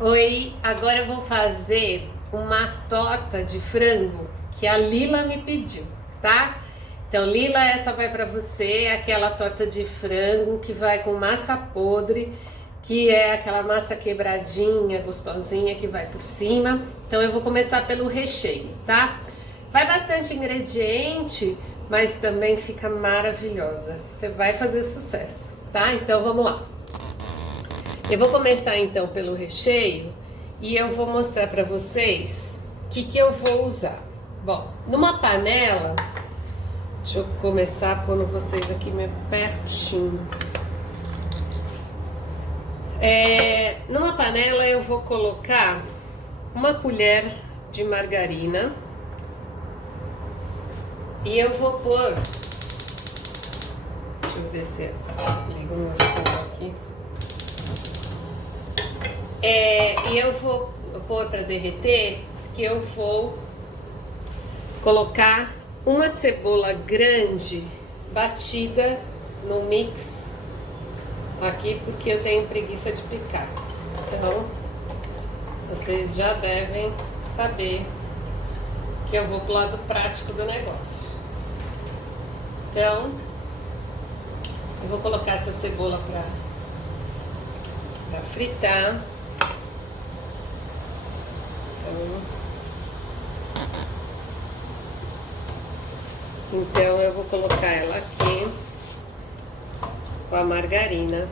Oi, agora eu vou fazer uma torta de frango que a Lila me pediu, tá? Então, Lila, essa vai para você, aquela torta de frango que vai com massa podre, que é aquela massa quebradinha, gostosinha que vai por cima. Então, eu vou começar pelo recheio, tá? Vai bastante ingrediente, mas também fica maravilhosa. Você vai fazer sucesso, tá? Então, vamos lá. Eu vou começar então pelo recheio e eu vou mostrar para vocês o que eu vou usar. Bom, numa panela, deixa eu começar pondo vocês aqui meio pertinho. Numa panela eu vou colocar uma colher de margarina e eu vou pôr, deixa eu ver se liga o meu fogo aqui. E eu vou pôr para derreter, que eu vou colocar uma cebola grande batida no mix aqui, porque eu tenho preguiça de picar. Então, vocês já devem saber que eu vou pro lado prático do negócio. Então, eu vou colocar essa cebola para fritar. Então eu vou colocar ela aqui com a margarina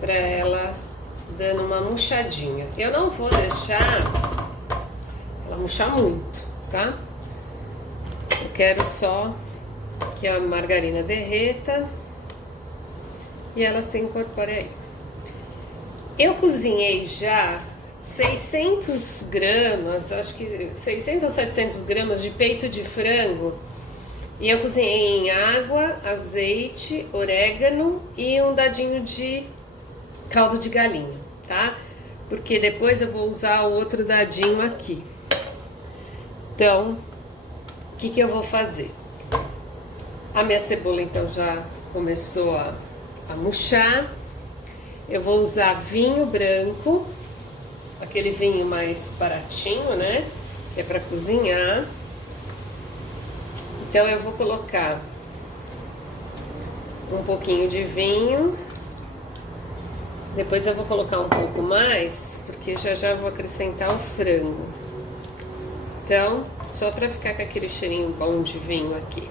para ela dando uma murchadinha. Eu não vou deixar ela murchar muito, tá? Eu quero só que a margarina derreta e ela se incorpore aí. Eu cozinhei já 600 gramas, acho que 600 ou 700 gramas de peito de frango. E eu cozinhei em água, azeite, orégano e um dadinho de caldo de galinha, tá? Porque depois eu vou usar o outro dadinho aqui. Então, o que eu vou fazer? A minha cebola então já começou a murchar. Eu vou usar vinho branco, aquele vinho mais baratinho, né? Que é para cozinhar. Então eu vou colocar um pouquinho de vinho. Depois eu vou colocar um pouco mais, porque já vou acrescentar o frango. Então, só para ficar com aquele cheirinho bom de vinho aqui.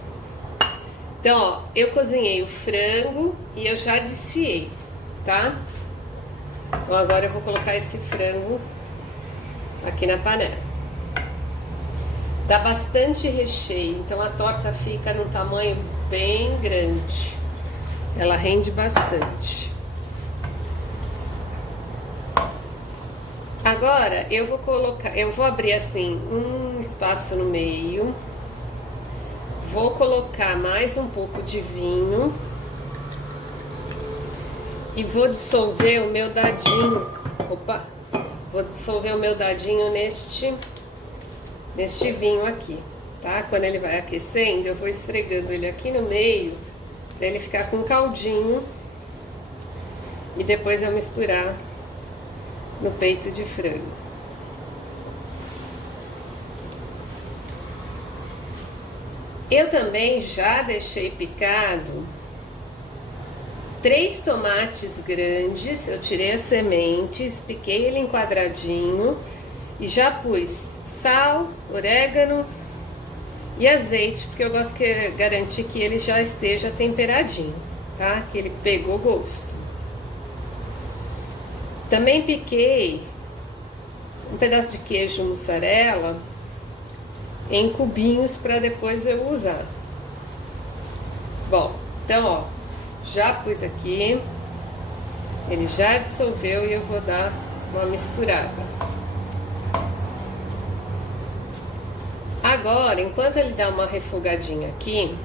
Então, ó, eu cozinhei o frango e eu já desfiei, tá? Então agora eu vou colocar esse frango aqui na panela. Dá bastante recheio, então a torta fica num tamanho bem grande. Ela rende bastante. Agora eu vou abrir assim um espaço no meio. Vou colocar mais um pouco de vinho. E vou dissolver o meu dadinho. Opa! Vou dissolver o meu dadinho neste vinho aqui, tá? Quando ele vai aquecendo, eu vou esfregando ele aqui no meio, pra ele ficar com caldinho. E depois eu misturar no peito de frango. Eu também já deixei picado 3 tomates grandes, eu tirei as sementes, piquei ele em quadradinho e já pus sal, orégano e azeite, porque eu gosto de garantir que ele já esteja temperadinho, tá? Que ele pegou gosto. Também piquei um pedaço de queijo mussarela em cubinhos para depois eu usar. Bom, então ó, já pus aqui, ele já dissolveu e eu vou dar uma misturada. Agora, enquanto ele dá uma refogadinha aqui,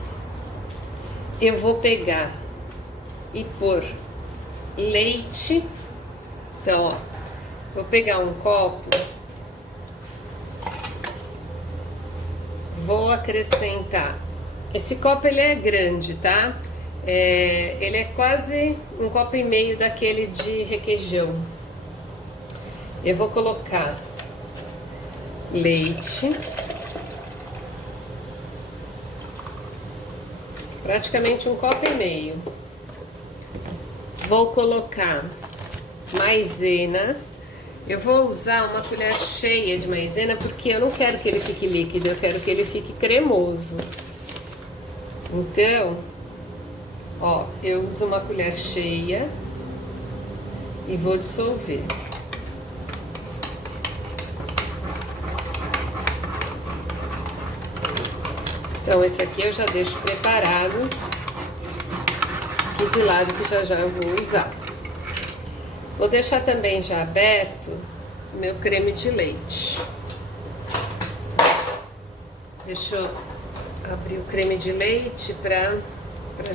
eu vou pegar e pôr leite. Então, ó, vou pegar um copo, vou acrescentar. Esse copo ele é grande, tá? Ele é quase um copo e meio daquele de requeijão. Eu vou colocar leite, praticamente um copo e meio. Vou colocar maisena. Eu vou usar uma colher cheia de maisena porque eu não quero que ele fique líquido, eu quero que ele fique cremoso. Então, ó, eu uso uma colher cheia e vou dissolver. Então, esse aqui eu já deixo preparado aqui de lado, que já já eu vou usar. Vou deixar também já aberto o meu creme de leite. Deixa eu abrir o creme de leite pra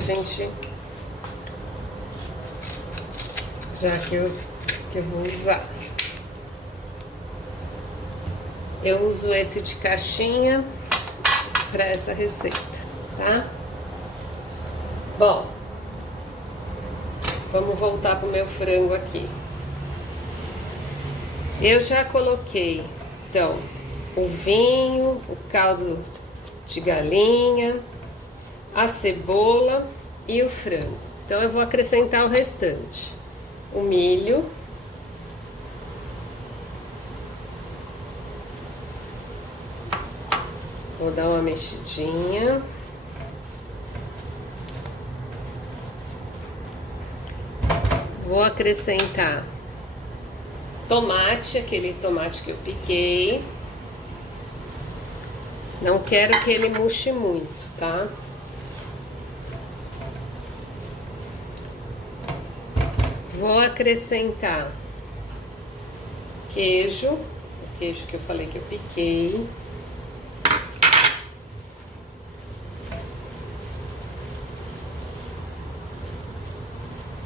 gente, já que eu vou usar. Eu uso esse de caixinha para essa receita, tá? Bom, vamos voltar pro meu frango aqui. Eu já coloquei, então, o vinho, o caldo de galinha, a cebola e o frango. Então, eu vou acrescentar o restante. O milho. Vou dar uma mexidinha. Vou acrescentar tomate, aquele tomate que eu piquei. Não quero que ele murche muito, tá? Vou acrescentar queijo, o queijo que eu falei que eu piquei.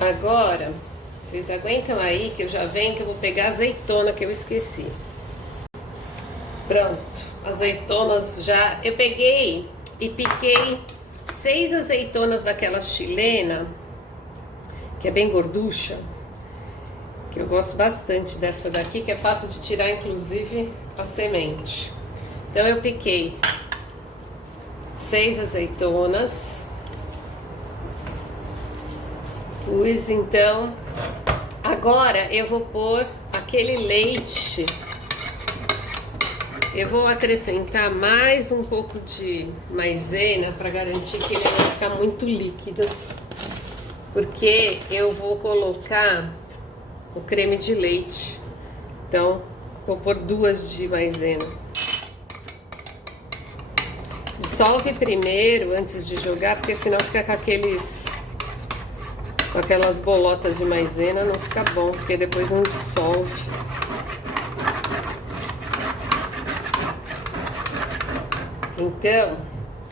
Agora, vocês aguentam aí que eu já venho, que eu vou pegar a azeitona que eu esqueci. Pronto, azeitonas já... Eu peguei e piquei 6 azeitonas daquela chilena, que é bem gorducha, que eu gosto bastante dessa daqui, que é fácil de tirar, inclusive, a semente. Então, eu piquei 6 azeitonas. Pus, então, agora eu vou pôr aquele leite. Eu vou acrescentar mais um pouco de maisena para garantir que ele não vai ficar muito líquido. Porque eu vou colocar o creme de leite. Então, vou pôr 2 de maisena. Dissolve primeiro antes de jogar, porque senão fica com aquelas bolotas de maisena, não fica bom, porque depois não dissolve. Então,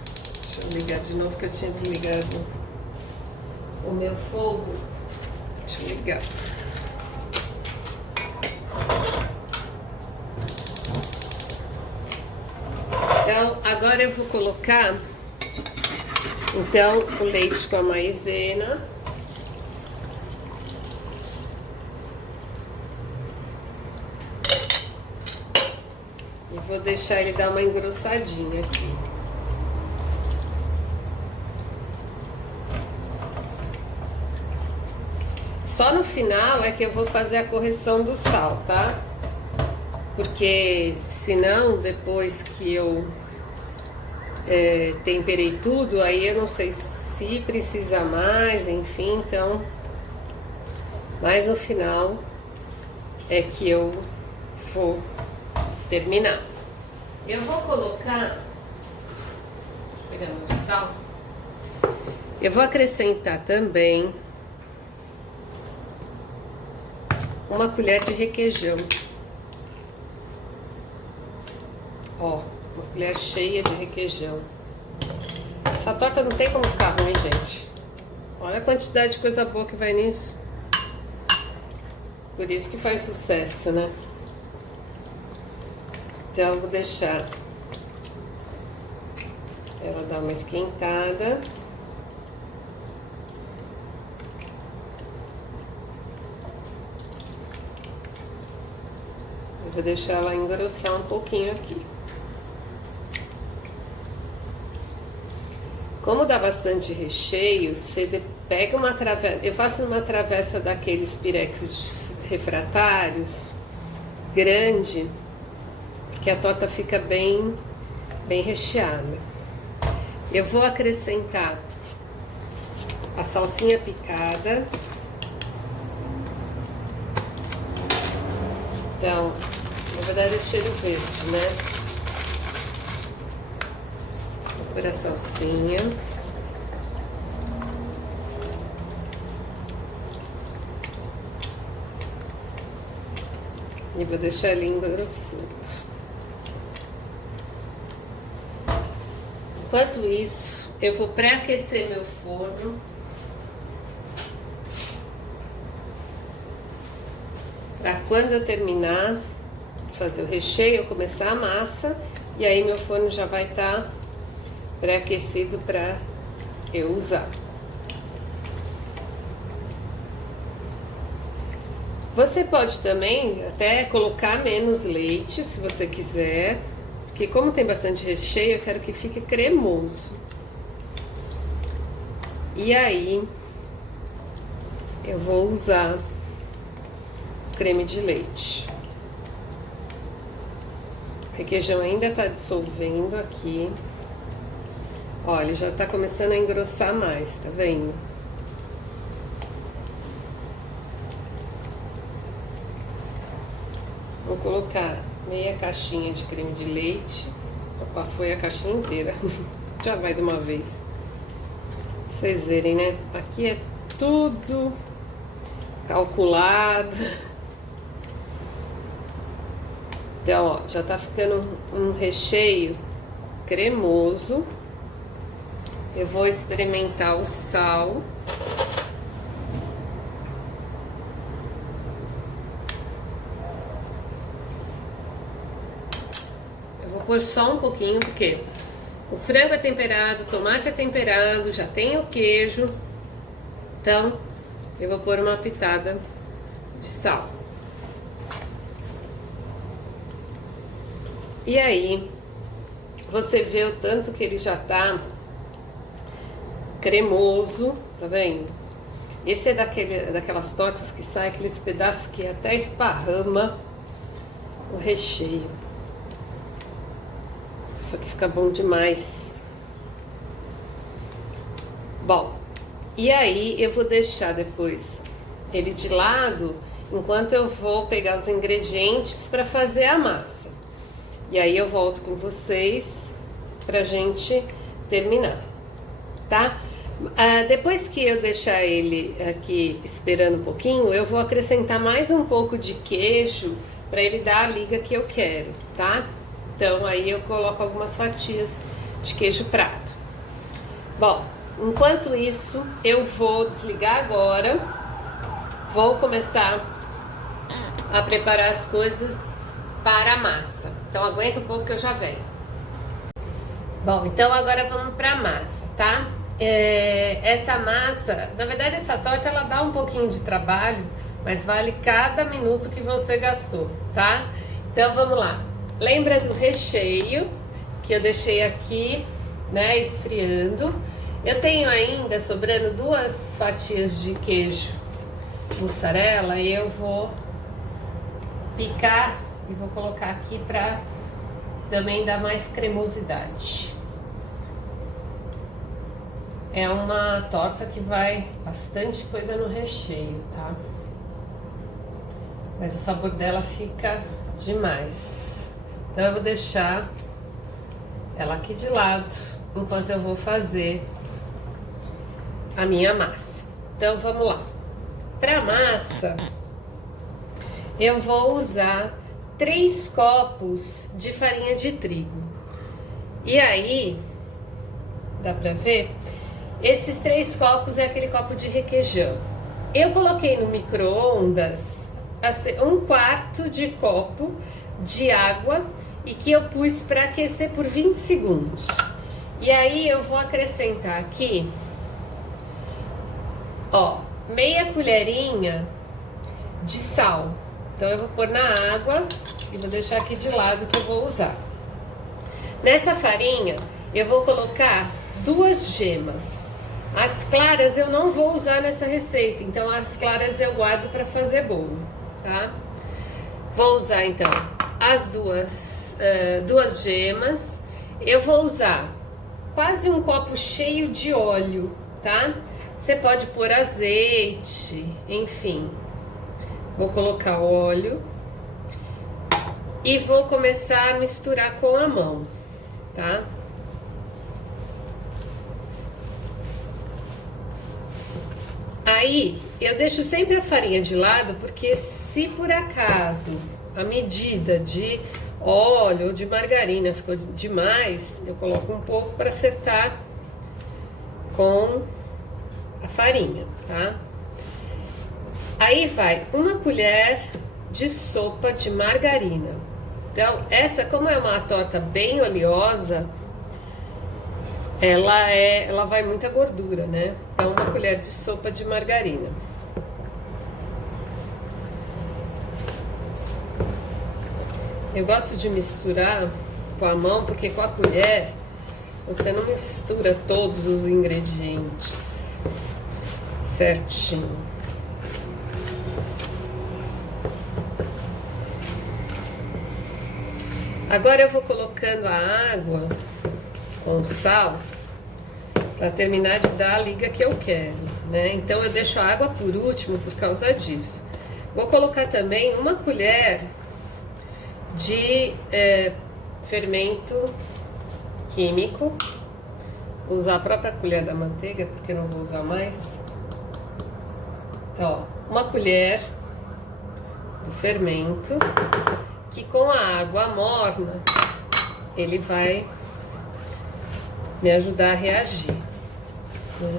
deixa eu ligar de novo, que eu tinha desligado o meu fogo. Deixa eu ligar. Então, agora eu vou colocar, então, o leite com a maisena. E vou deixar ele dar uma engrossadinha aqui. Só no final é que eu vou fazer a correção do sal, tá? Porque senão, depois que eu temperei tudo, aí eu não sei se precisa mais, enfim, então... Mas no final é que eu vou terminar. Eu vou colocar... Deixa eu pegar meu sal. Eu vou acrescentar também uma colher de requeijão. Ó, uma colher cheia de requeijão. Essa torta não tem como ficar ruim, gente. Olha a quantidade de coisa boa que vai nisso. Por isso que faz sucesso, né? Então, eu vou deixar ela dar uma esquentada. Eu vou deixar ela engrossar um pouquinho aqui. Como dá bastante recheio, você pega uma travessa. Eu faço uma travessa daqueles pirex refratários grande, que a torta fica bem recheada. Eu vou acrescentar a salsinha picada. Então, na verdade é cheiro verde, né? Vou pôr a salsinha. E vou deixar ele engrossando. Enquanto isso, eu vou pré-aquecer meu forno. Para quando eu terminar de fazer o recheio, eu começar a massa. E aí meu forno já vai estar pré-aquecido para eu usar. Você pode também até colocar menos leite, se você quiser, porque como tem bastante recheio, eu quero que fique cremoso. E aí, eu vou usar creme de leite. O requeijão ainda tá dissolvendo aqui. Olha, ele já tá começando a engrossar mais, tá vendo? Vou colocar meia caixinha de creme de leite. Opa, foi a caixinha inteira. Já vai de uma vez. Vocês verem, né? Aqui é tudo calculado. Então, ó, já tá ficando um recheio cremoso. Eu vou experimentar o sal. Pôr só um pouquinho, porque o frango é temperado, o tomate é temperado, já tem o queijo. Então, eu vou pôr uma pitada de sal. E aí, você vê o tanto que ele já tá cremoso, tá vendo? Esse é daquelas tortas que sai aqueles pedaços que até esparrama o recheio. Isso aqui fica bom demais. Bom, e aí eu vou deixar depois ele de lado, enquanto eu vou pegar os ingredientes para fazer a massa. E aí eu volto com vocês pra gente terminar, tá? Depois que eu deixar ele aqui esperando um pouquinho, eu vou acrescentar mais um pouco de queijo para ele dar a liga que eu quero, tá? Então, aí eu coloco algumas fatias de queijo prato. Bom, enquanto isso, eu vou desligar agora. Vou começar a preparar as coisas para a massa. Então, aguenta um pouco que eu já venho. Bom, então agora vamos para a massa, tá? Essa massa, na verdade, essa torta, ela dá um pouquinho de trabalho, mas vale cada minuto que você gastou, tá? Então, vamos lá. Lembra do recheio que eu deixei aqui, né, esfriando. Eu tenho ainda sobrando 2 fatias de queijo mussarela e eu vou picar e vou colocar aqui para também dar mais cremosidade. É uma torta que vai bastante coisa no recheio, tá? Mas o sabor dela fica demais. Então eu vou deixar ela aqui de lado enquanto eu vou fazer a minha massa. Então vamos lá. Para massa, eu vou usar 3 copos de farinha de trigo. E aí, dá pra ver? Esses 3 copos é aquele copo de requeijão. Eu coloquei no micro-ondas 1/4 de copo de água e que eu pus para aquecer por 20 segundos. E aí eu vou acrescentar aqui, ó, meia colherinha de sal. Então eu vou pôr na água e vou deixar aqui de lado que eu vou usar. Nessa farinha eu vou colocar 2 gemas. As claras eu não vou usar nessa receita, então as claras eu guardo para fazer bolo, tá? Vou usar então as duas gemas. Eu vou usar quase um copo cheio de óleo, tá? Você pode pôr azeite, enfim. Vou colocar o óleo e vou começar a misturar com a mão, tá? Aí, eu deixo sempre a farinha de lado, porque se por acaso a medida de óleo ou de margarina ficou demais, eu coloco um pouco para acertar com a farinha, tá? Aí vai 1 colher de sopa de margarina. Então, essa, como é uma torta bem oleosa, ela vai muita gordura, né? Então, 1 colher de sopa de margarina. Eu gosto de misturar com a mão, porque com a colher você não mistura todos os ingredientes certinho. Agora eu vou colocando a água com sal para terminar de dar a liga que eu quero, né? Então eu deixo a água por último por causa disso. Vou colocar também 1 colher de fermento químico. Vou usar a própria colher da manteiga, porque não vou usar mais. Então, ó, 1 colher do fermento, que com a água morna, ele vai me ajudar a reagir, né?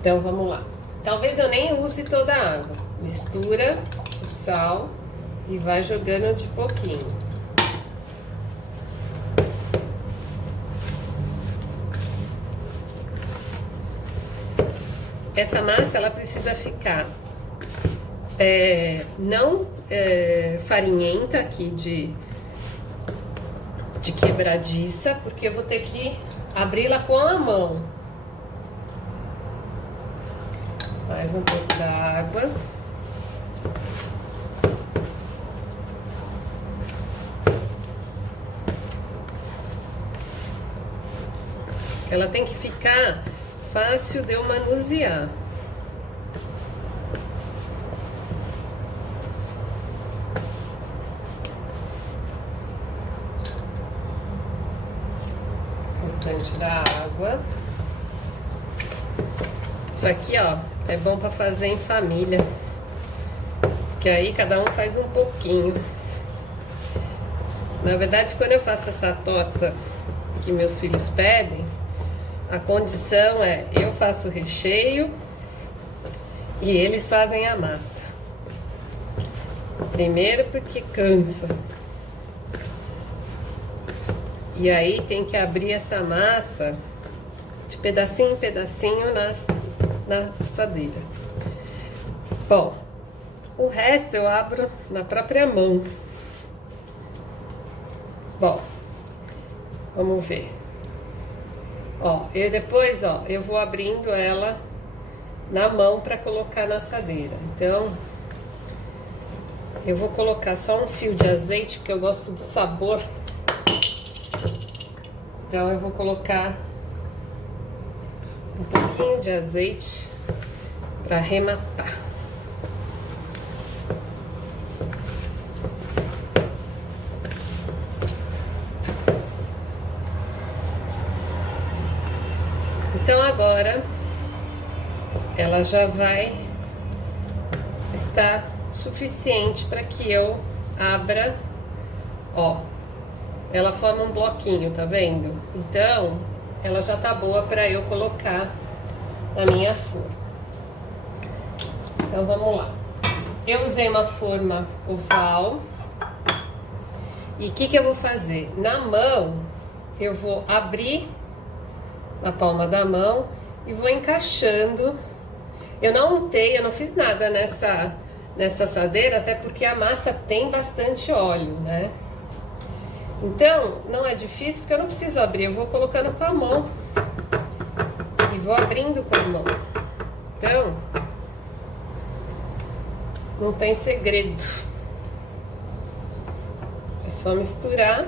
Então, vamos lá. Talvez eu nem use toda a água. Mistura o sal e vai jogando de pouquinho. Essa massa, ela precisa ficar não farinhenta aqui de quebradiça, porque eu vou ter que abri-la com a mão. Mais um pouco da água. Ela tem que ficar fácil de eu manusear. Bastante da água. Isso aqui, ó, é bom para fazer em família, que aí cada um faz um pouquinho. Na verdade, quando eu faço essa torta que meus filhos pedem, a condição é eu faço o recheio e eles fazem a massa. Primeiro porque cansa. E aí tem que abrir essa massa de pedacinho em pedacinho na assadeira. Bom, o resto eu abro na própria mão. Bom, vamos ver. Ó, depois, ó, eu vou abrindo ela na mão para colocar na assadeira. Então, eu vou colocar só um fio de azeite, porque eu gosto do sabor. Então, eu vou colocar um pouquinho de azeite para arrematar. Então agora ela já vai estar suficiente para que eu abra, ó, ela forma um bloquinho, tá vendo? Então ela já tá boa para eu colocar na minha forma. Então vamos lá. Eu usei uma forma oval e o que eu vou fazer? Na mão eu vou abrir na palma da mão e vou encaixando. Eu não untei, eu não fiz nada nessa assadeira, até porque a massa tem bastante óleo, né? Então, não é difícil, porque eu não preciso abrir, eu vou colocando com a mão e vou abrindo com a mão. Então, não tem segredo. É só misturar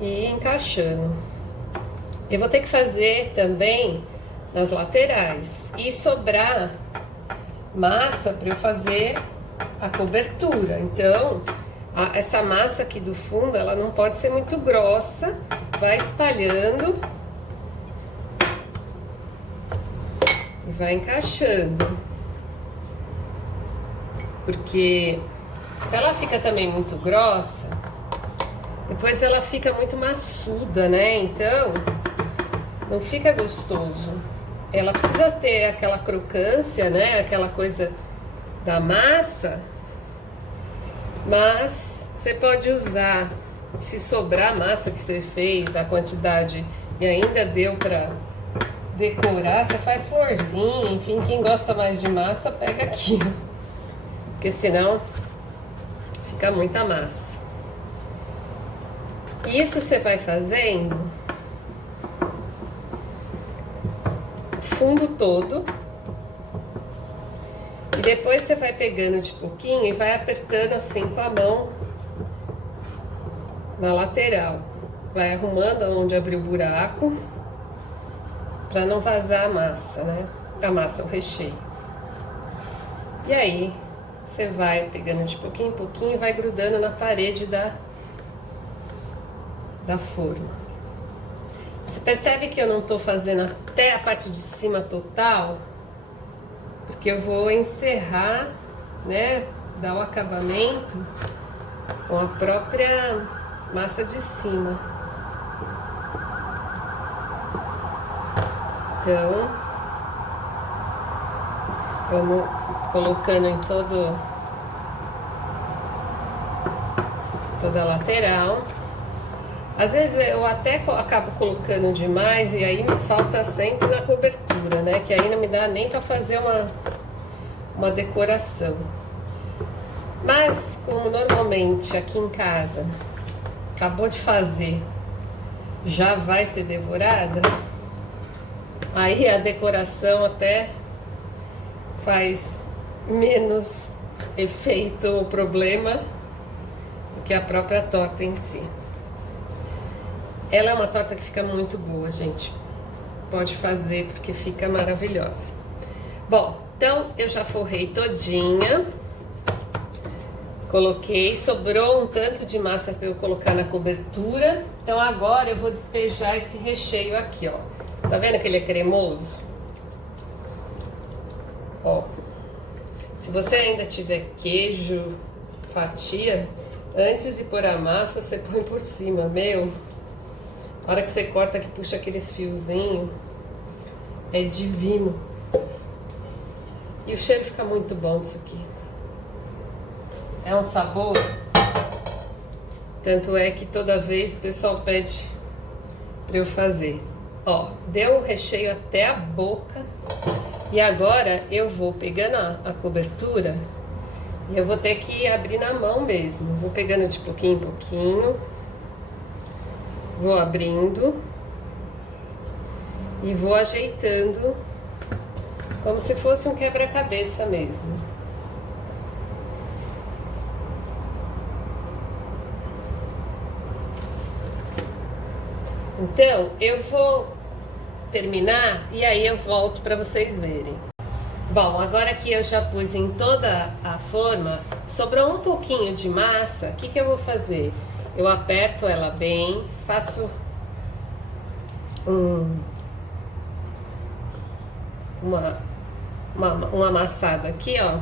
e ir encaixando. Eu vou ter que fazer também nas laterais e sobrar massa para eu fazer a cobertura. Então, essa massa aqui do fundo, ela não pode ser muito grossa. Vai espalhando e vai encaixando. Porque se ela fica também muito grossa, depois ela fica muito maçuda, né? Então, não fica gostoso. Ela precisa ter aquela crocância, né? Aquela coisa da massa. Mas você pode usar, se sobrar a massa que você fez, a quantidade, e ainda deu pra decorar, você faz florzinha, enfim, quem gosta mais de massa, pega aqui. Porque senão fica muita massa. Isso você vai fazendo o fundo todo. E depois você vai pegando de pouquinho e vai apertando assim com a mão na lateral. Vai arrumando onde abriu o buraco para não vazar a massa, né? A massa, o recheio. E aí você vai pegando de pouquinho em pouquinho e vai grudando na parede da forma. Você percebe que eu não tô fazendo até a parte de cima total? Porque eu vou encerrar, né, dar o acabamento com a própria massa de cima. Então, vamos colocando em toda a lateral. Às vezes eu até acabo colocando demais e aí me falta sempre na cobertura, né? Que aí não me dá nem para fazer uma decoração. Mas como normalmente aqui em casa acabou de fazer, já vai ser devorada, aí a decoração até faz menos efeito ou problema do que a própria torta em si. Ela é uma torta que fica muito boa, gente. Pode fazer porque fica maravilhosa. Bom, então eu já forrei todinha. Coloquei, sobrou um tanto de massa para eu colocar na cobertura. Então agora eu vou despejar esse recheio aqui, ó. Tá vendo que ele é cremoso? Ó. Se você ainda tiver queijo, fatia, antes de pôr a massa, você põe por cima, meu. A hora que você corta, que puxa aqueles fiozinhos, é divino. E o cheiro fica muito bom isso aqui. É um sabor. Tanto é que toda vez o pessoal pede pra eu fazer. Ó, deu o recheio até a boca. E agora eu vou pegando a cobertura. E eu vou ter que abrir na mão mesmo. Vou pegando de pouquinho em pouquinho. Vou abrindo e vou ajeitando como se fosse um quebra-cabeça mesmo. Então, eu vou terminar e aí eu volto para vocês verem. Bom, agora que eu já pus em toda a forma, sobrou um pouquinho de massa, o que que eu vou fazer? Eu aperto ela bem, faço um amassado aqui, ó.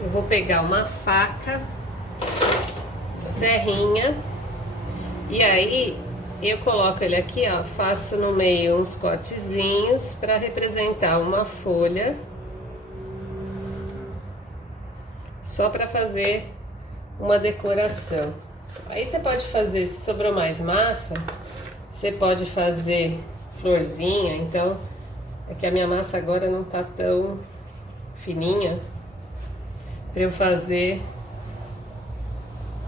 Eu vou pegar uma faca de serrinha e aí eu coloco ele aqui, ó, faço no meio uns cortezinhos para representar uma folha, só para fazer uma decoração. Aí você pode fazer, se sobrou mais massa, você pode fazer florzinha. Então, é que a minha massa agora não tá tão fininha, para eu fazer.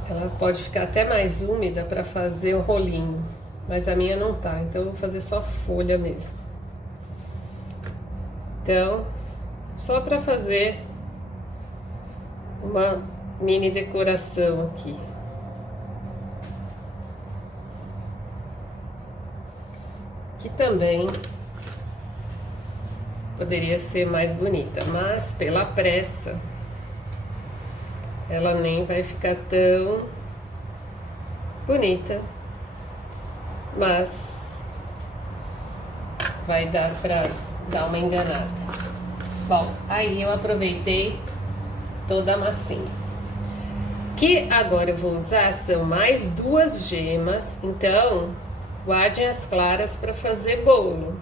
Ela pode ficar até mais úmida para fazer o rolinho, mas a minha não tá, então eu vou fazer só folha mesmo. Então, só para fazer uma mini decoração aqui. Que também poderia ser mais bonita, mas pela pressa ela nem vai ficar tão bonita, mas vai dar pra dar uma enganada. Bom, aí eu aproveitei toda a massinha. Que agora eu vou usar são mais 2 gemas, então guardem as claras para fazer bolo.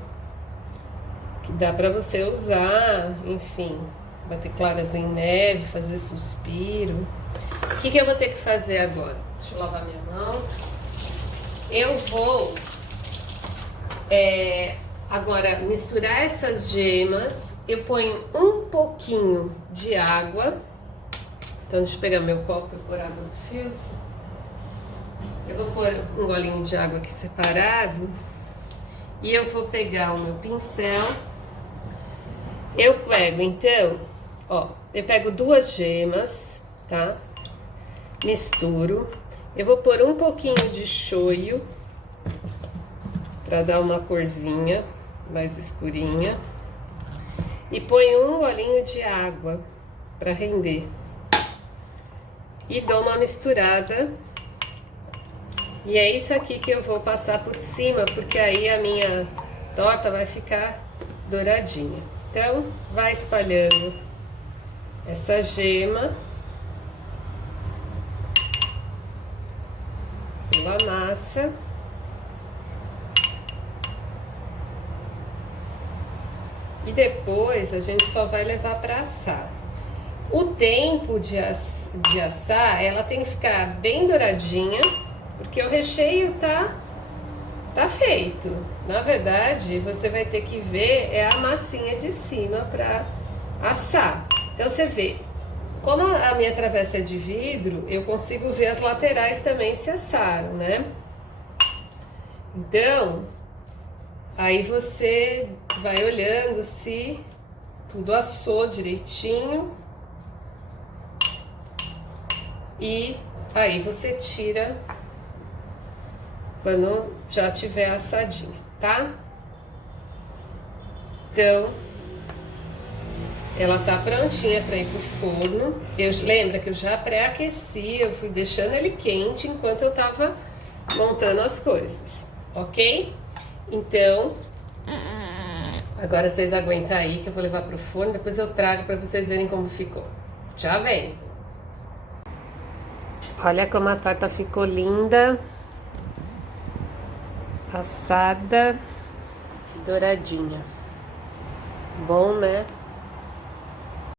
Que dá para você usar, enfim, bater claras em neve, fazer suspiro. O que eu vou ter que fazer agora? Deixa eu lavar minha mão. Eu vou agora misturar essas gemas. Eu ponho um pouquinho de água. Então deixa eu pegar meu copo e pôr água no filtro. Eu vou pôr um golinho de água aqui separado. E eu vou pegar o meu pincel. Eu pego então, ó, eu pego 2 gemas, tá? Misturo. Eu vou pôr um pouquinho de shoyu para dar uma corzinha mais escurinha. E ponho um golinho de água para render. E dou uma misturada. E é isso aqui que eu vou passar por cima, porque aí a minha torta vai ficar douradinha. Então, vai espalhando essa gema pela massa. E depois a gente só vai levar para assar. O tempo de assar, ela tem que ficar bem douradinha, porque o recheio tá feito. Na verdade, você vai ter que ver a massinha de cima para assar. Então você vê, como a minha travessa é de vidro, eu consigo ver as laterais também se assaram, né? Então, aí você vai olhando se tudo assou direitinho. E aí você tira quando já tiver assadinho, tá? Então, ela tá prontinha para ir pro forno. Lembra que eu já pré-aqueci, eu fui deixando ele quente enquanto eu tava montando as coisas, ok? Então, agora vocês aguentam aí que eu vou levar pro forno, depois eu trago para vocês verem como ficou. Já vem! Olha como a torta ficou linda, assada, douradinha. Bom, né?